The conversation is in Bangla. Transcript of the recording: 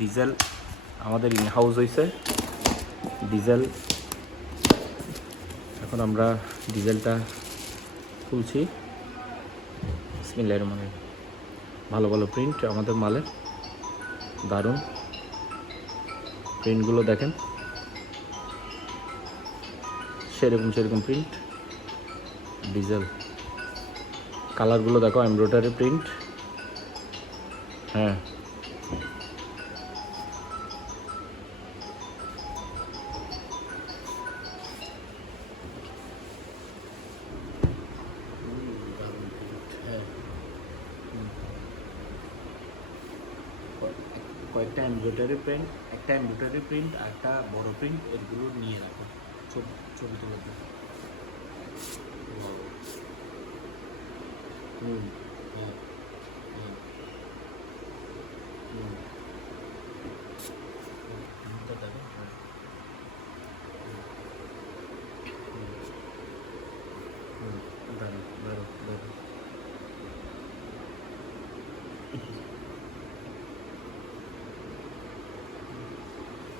ডিজেল আমাদের ইন হাউস হয়েছে ডিজেল। এখন আমরা ডিজেলটা খুলছি। বিসমিল্লাহির রহমানির রহিম। ভালো ভালো প্রিন্ট আমাদের মালের, দারুণ প্রিন্টগুলো দেখেন, সেরকম প্রিন্ট। ডিজেল কালারগুলো দেখো, এমব্রয়ডারি প্রিন্ট। হ্যাঁ, কয়েকটা এমব্রয়ডারি প্রিন্ট, একটা এমব্রয়ডারি প্রিন্ট আর একটা বড় প্রিন্ট, এগুলো নিয়ে রাখো ছবি তোলার জন্য। তুমি